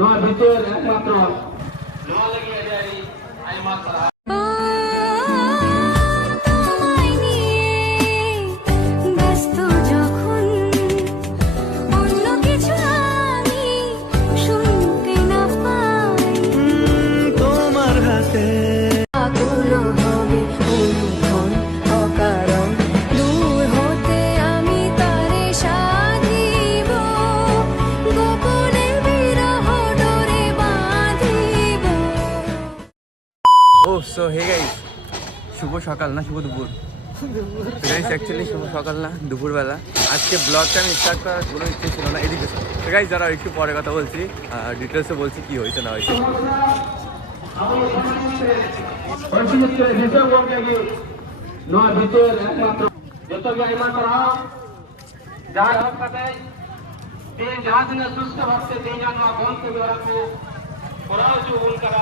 নয় ভিতর একমাত্র নয় লাগিয়ে যায় আইমা সারা ও সো হে গাইস, শুভ সকাল না শুভ দুপুর? গাইস অ্যাকচুয়ালি শুভ সকাল না দুপুরবেলা। আজকে ব্লগটা আমি স্টার্ট করার কোনো ইচ্ছে ছিল না এদিকে। তো গাইস যারা একটু পরে কথা বলছি, ডিটেলসে বলছি কি হয়েছে না হয়েছে। নয় ভিতর একমাত্র যত আইমা সারা যার হক কাটাই तीन जहाज ने सुस्त वक्त तीन जन कौन के द्वारा को पराव जो उनका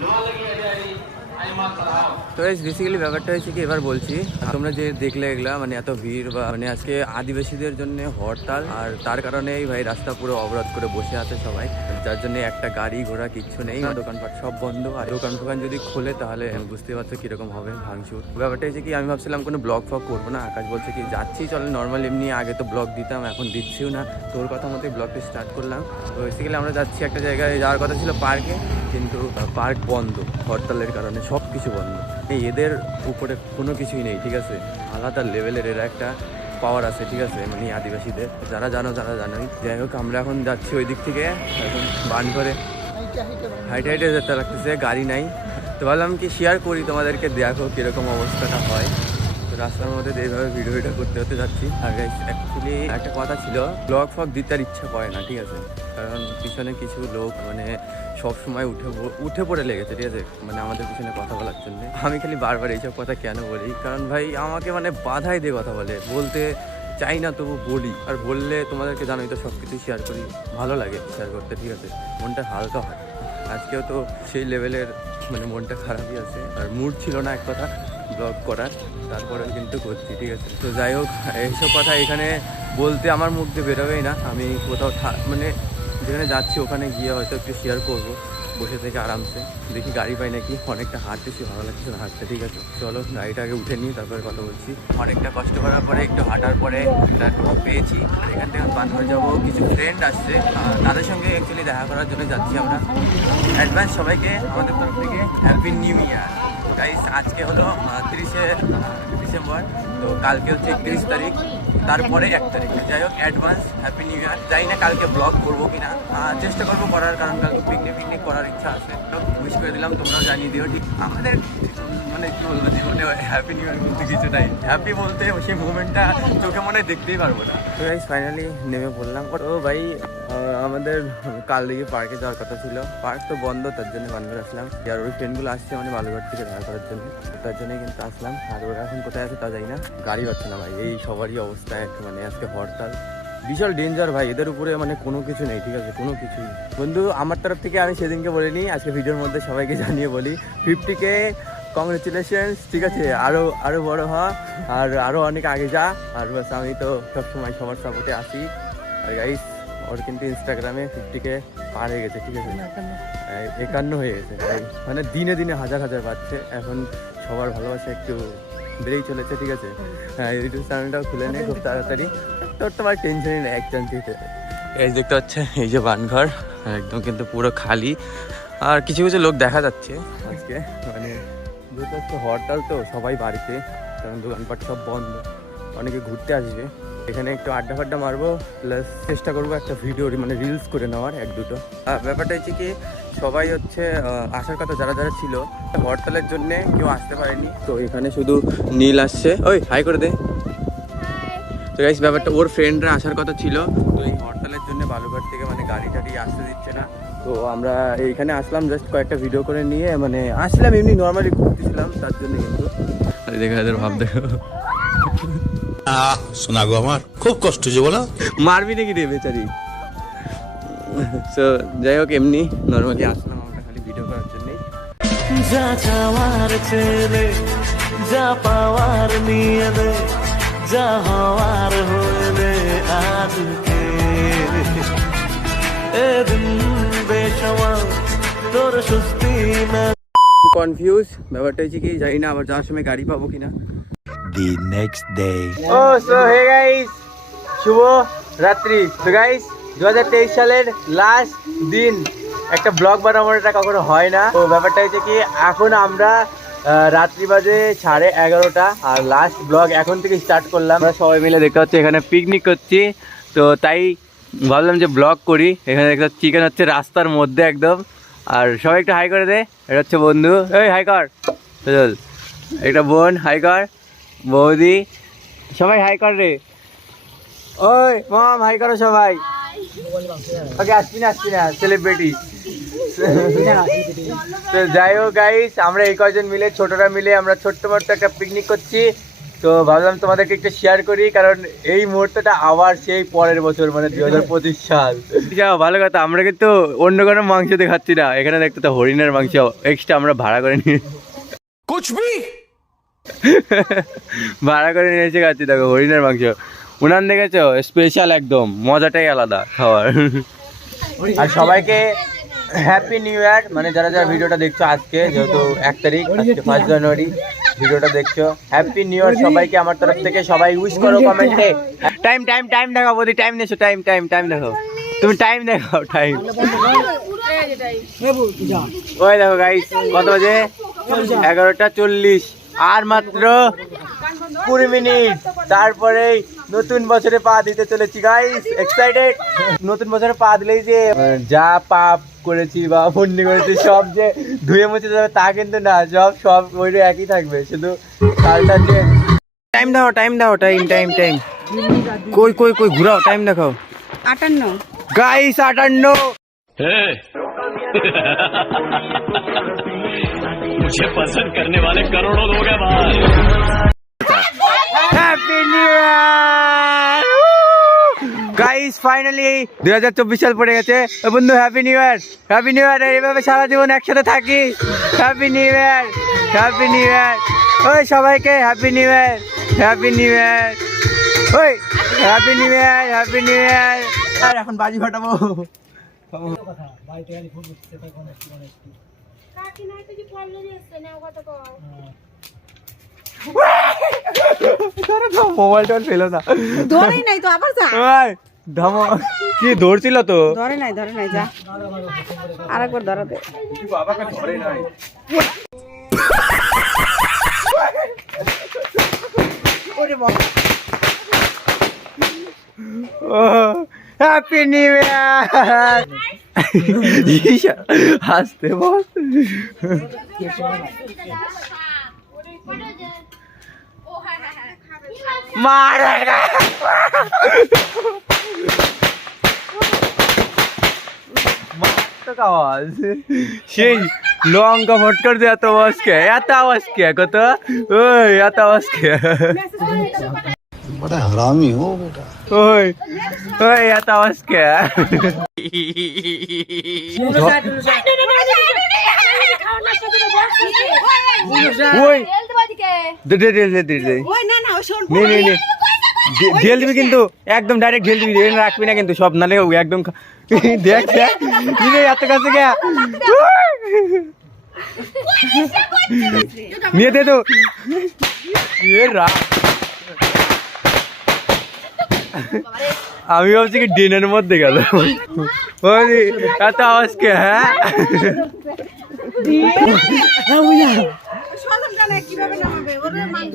नवा लगी जारी आईमा सराव। তো বেসিক্যালি ব্যাপারটা হয়েছে কি, এবার বলছি, তোমরা যে দেখলে এগুলা মানে এত ভিড় বা মানে আজকে আদিবাসীদের জন্য হরতাল, আর তার কারণেই ভাই রাস্তা পুরো অবরোধ করে বসে আছে সবাই, যার জন্য একটা গাড়ি ঘোড়া কিচ্ছু নেই, দোকানপাট সব বন্ধ। আর দোকান যদি খোলে তাহলে বুঝতে পারছো কিরকম হবে ভাঙচুর। ব্যাপারটা হয়েছে কি, আমি ভাবছিলাম কোনো ব্লগ ফগ করবো না, আকাশ বলছে কি যাচ্ছি চলে নর্মাল এমনি, আগে তো ব্লগ দিতাম এখন দিচ্ছিও না, তোর কথা মতোই ব্লগটা স্টার্ট করলাম। তো বেসিক্যালি আমরা যাচ্ছি একটা জায়গায়, যাওয়ার কথা ছিল পার্কে, কিন্তু পার্ক বন্ধ হরতালের কারণে, সব কিছু বন্ধ। এদের উপরে কোনো কিছুই নেই, ঠিক আছে, আলাদা লেভেলের এরা একটা পাওয়ার আছে, ঠিক আছে, মানে আদিবাসীদের, যারা জানোই। যাই হোক আমরা এখন যাচ্ছি ওই দিক থেকে, এখন বান করে হাইটে যেতে লাগতেছে, গাড়ি নাই। তো ভাবলাম কি শেয়ার করি তোমাদেরকে, দেখো কীরকম অবস্থাটা হয়। তো রাস্তার মধ্যে এইভাবে ভিডিওটা করতে যাচ্ছি। আর অ্যাকচুয়ালি একটা কথা ছিল, ব্লগ ফগ দিতে আর ইচ্ছা করে না, ঠিক আছে, কারণ পিছনে কিছু লোক মানে সব সময় উঠে পড়ে লেগেছে, ঠিক আছে, মানে আমাদের পিছনে কথা বলার জন্য। আমি খালি বারবার এইসব কথা কেন বলি, কারণ ভাই আমাকে মানে বাধাই দিয়ে কথা বলতে চাই না, তবু বলি। আর বললে তোমাদেরকে জানোই তো সব কিছু শেয়ার করি, ভালো লাগে শেয়ার করতে, ঠিক আছে, মনটা হালকা হয়। আজকেও তো সেই লেভেলের মানে মনটা খারাপই আছে, আর মুড ছিল না এক কথা ব্লগ করার, তারপরেও কিন্তু করছি, ঠিক আছে। তো যাই হোক, এইসব কথা এখানে বলতে আমার মুখ দিয়ে বেরোবেই না। আমি কোথাও মানে যেখানে যাচ্ছি ওখানে গিয়ে হয়তো একটু শেয়ার করবো বসে থেকে আরামসে। দেখি গাড়ি পাই নাকি, অনেকটা হাঁটতেছি, ভালো লাগছে না হাঁটতে, ঠিক আছে। চলো গাড়িটা আগে উঠে নিই, তারপরে কথা বলছি। অনেকটা কষ্ট করার পরে একটু হাঁটার পরে পেয়েছি, আর এখান থেকে বান্ধর যাবো। কিছু ফ্রেন্ড আসছে, তাদের সঙ্গে অ্যাকচুয়ালি দেখা করার জন্য যাচ্ছি আমরা। অ্যাডভান্স সবাইকে আমাদের তরফ থেকে হ্যাপি নিউ ইয়ার গাইস। আজকে হলো 30শে ডিসেম্বর, তো কালকে হচ্ছে 31 তারিখ, তারপরে 1 তারিখ। যাই হোক অ্যাডভান্স হ্যাপি নিউ ইয়ার। জানি না কালকে ব্লগ করবো কিনা, চেষ্টা করবো করার, কারণ কালকে পিকনিক করার ইচ্ছা আছে। উইশ করে দিলাম, তোমরাও জানিয়ে দিও। ঠিক আমাদের মানে কি বলবো, জীবনে হ্যাপি নিউ ইয়ার বলতে কিছু নাই, হ্যাপি বলতে সেই মুভমেন্টটা চোখে মনে দেখতেই পারবো না। তো গাইস ফাইনালি নেমে পড়লাম। ও ভাই আমাদের কাল দিকে পার্কে যাওয়ার কথা ছিল, পার্ক তো বন্ধ, তার জন্য বান্ধব আসলাম। আর ওই ফ্রেন্ডগুলো আসছে মানে বালুঘাট থেকে দেখা করার জন্য, তার জন্যই কিন্তু আসলাম। আর ওরা এখন কোথায় আছে তা জানি না, গাড়ি পাচ্ছে না ভাই, এই সবারই অবস্থা মানে আজকে হরতাল, বিশাল ডেঞ্জার ভাই, এদের উপরে মানে কোনো কিছু নেই, ঠিক আছে, কোনো কিছুই। বন্ধু আমার তরফ থেকে আমি সেদিনকে বলিনি, আজকে ভিডিওর মধ্যে সবাইকে জানিয়ে বলি, 50K কংগ্রেচুলেশনস, ঠিক আছে, আরো বড় হ, আর আরো অনেক আগে যা। আর বাস আমি তো সবসময় সবার সাপোর্টে আসি। আর গাইস ওর কিন্তু ইনস্টাগ্রামে 50K পার হয়ে গেছে, ঠিক আছে, 51 হয়ে গেছে ভাই, মানে দিনে দিনে হাজার বাড়ছে। এখন সবার ভালোবাসা একটু বেড়েই চলেছে, ঠিক আছে। হ্যাঁ, ইউটিউব চ্যানেলটাও খুলে নেই খুব তাড়াতাড়ি, তোর তো ভাই টেনশনই নেই, এক চান্সিতে। এই দেখতে পাচ্ছে, এই যে বানঘর একদম কিন্তু পুরো খালি, আর কিছু লোক দেখা যাচ্ছে আজকে, মানে যেহেতু হচ্ছে হরতাল তো সবাই বাড়িতে, কারণ দোকানপাট সব বন্ধ, অনেকে ঘুরতে আসবে। এখানে একটু আড্ডা মারবো, প্লাস চেষ্টা করবো একটা ভিডিও মানে রিলস করে নেওয়ার 1-2টো। ব্যাপারটা হচ্ছে কি, সবাই হচ্ছে আসার কথা, যারা ছিল হরতালের জন্য কেউ আসতে পারেনি, তো এখানে শুধু নীল আসছে। ওই হাই করে দে। তো গাইস ব্যাপারটা, ওর ফ্রেন্ডরা আসার কথা ছিল, তো এই হরতালের জন্য বালুঘাট থেকে মানে গাড়ি টাড়ি আসতে দিচ্ছে না, তো আমরা এইখানে আসলাম জাস্ট কয়েকটা ভিডিও করে নিয়ে, মানে আসলাম এমনি নর্মালি ঘুরতেছিলাম, তার জন্য কিন্তু দেখো এদের ভাব দেখো। শোনা গো, আমার খুব কষ্ট হচ্ছে, বলো মারবি নাকি রে বেচারি। তো যাই হোক এমনি নর্মালি আসলাম আমরা খালি ভিডিও করার জন্যই। যা চাওয়ার ছেলে, যা পাওয়ার নিয়ে নে, যা হওয়ার হইলে আজকে এদিন তোর সুস্তি না কনফিউজ ব্যাপারটা হচ্ছে কি জানি না আবার যাওয়ার সময় গাড়ি পাবো কিনা। The next day. Oh so hey guys, শুভ রাত্রি। তো গাইস 2023 সালের লাস্ট দিন একটা ব্লগ বানানোর এটা কখনো হয় না। তো ব্যাপারটা হচ্ছে কি এখন আমরা রাত্রি বাজে 11:30 আর লাস্ট ব্লগ এখন থেকে স্টার্ট করলাম। আমরা সবাই মিলে দেখতে পাচ্ছি এখানে পিকনিক করছি, তো তাই ভাবলাম যে ব্লগ করি। এখানে একটা চিকেন হচ্ছে রাস্তার মধ্যে একদম। আর সবাই একটু হাই করে দে, এটা হচ্ছে বন্ধু, এই হাই কর, চল একটা বোন হাই কর, বৌদি সবাই হাই কর রে, ওই মাম হাই করো সবাই। ওকে আসছি না সেলিব্রিটি। তো যাই হোক গাইস, আমরা এই কয়জন মিলে ছোটরা মিলে আমরা ছোট্ট মোট্ট একটা পিকনিক করছি। তো ভাবলাম তোমাদেরকে একটু শেয়ার করি, কারণ এই মুহূর্তটা আবার সেই পরের বছর মানে 2025 সাল। যাও ভালো কথা, আমরা কিন্তু অন্য কোনো মাংস দেখাচ্ছি না, এখানে দেখতে তো হরিণের মাংস এক্সট্রা আমরা ভাড়া করে নিয়ে ভাড়া করে নিয়ে এসে খাচ্ছি। দেখো হরিণের মাংস, উনান দেখেছো স্পেশাল, একদম মজাটাই আলাদা খাওয়ার। আর সবাইকে হ্যাপি নিউ ইয়ার, মানে যারা যারা ভিডিওটা দেখছো আজকে যেহেতু 1 তারিখ, আজকে 1 জানুয়ারি ভিডিওটা দেখছো, হ্যাপি নিউ ইয়ার সবাইকে আমার তরফ থেকে। সবাই উইশ করো কমেন্টে। টাইম দেখাও বৌদি, টাইম দেখো, টাইম দেখো, তুমি টাইম দেখাও, টাইম। ওই দেখো গাইস কত বাজে, 11:40, আর মাত্র 20 মিনিট তারপরেই নতুন বছরে পা দিতে চলেছি গাইস। এক্সাইটেড। নতুন বছরে পা দিলেই যে যা পাপ করেছি বা পুণ্য করেছি সব যে ধুয়ে মুছে যাবে তা কিন্তু না, সব ওইটা একই থাকবে, শুধু কালটা যে টাইম দাও, টাইম কই ঘুরাও, টাইম দেখাও। 58 গাইস 58। मुझे पसंद करने वाले करोड़ों लोग हैं भाई। Happy new year guys, finally 2024 সাল পড়ে গেছে। বন্ধু হ্যাপি নিউ ইয়ার, এইভাবে সারা জীবন একসাথে থাকি। হ্যাপি নিউ ইয়ার, ওই সবাইকে হ্যাপি নিউ ইয়ার, ওই হ্যাপি নিউ ইয়ার। আর এখন বাজি ফাটাবো। মোবাইলটা ফেলো না, ধরেই নাই তো, আবার যা। কি ধরছিল তো, ধরে নাই যা, আরেকবার ধরাতে। বাবাকে ধরে নাই। Happy new year. হাসতে বস। মারেগা আওয়াজ, সেই লঙ্কা ফটকর দিয়ে এত আওয়াজ কে কত, ওই এত আওয়াজ কে, बड़ा हरामी हो बेटा। ওই এত আওয়াজ কে। ওই ঢেল দিবি কিন্তু, একদম ডাইরেক্ট ঢেল দিবি, রাখবি না কিন্তু সব, নালে একদম দেখ এত কাছে গে নিয়ে দে তো। আমি ভাবছি কি ডিনের মধ্যে গেল, এত আওয়াজ কে। হ্যাঁ কিভাবে নামাবে ওরে মাংস।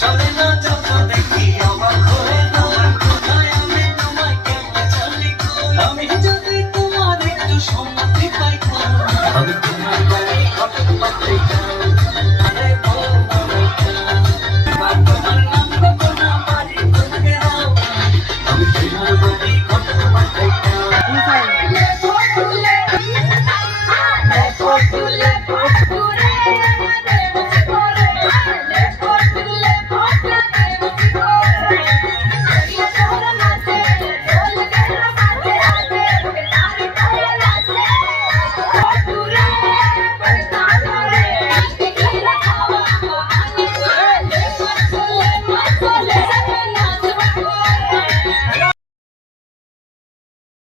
চলে না যখন দেখি অবাক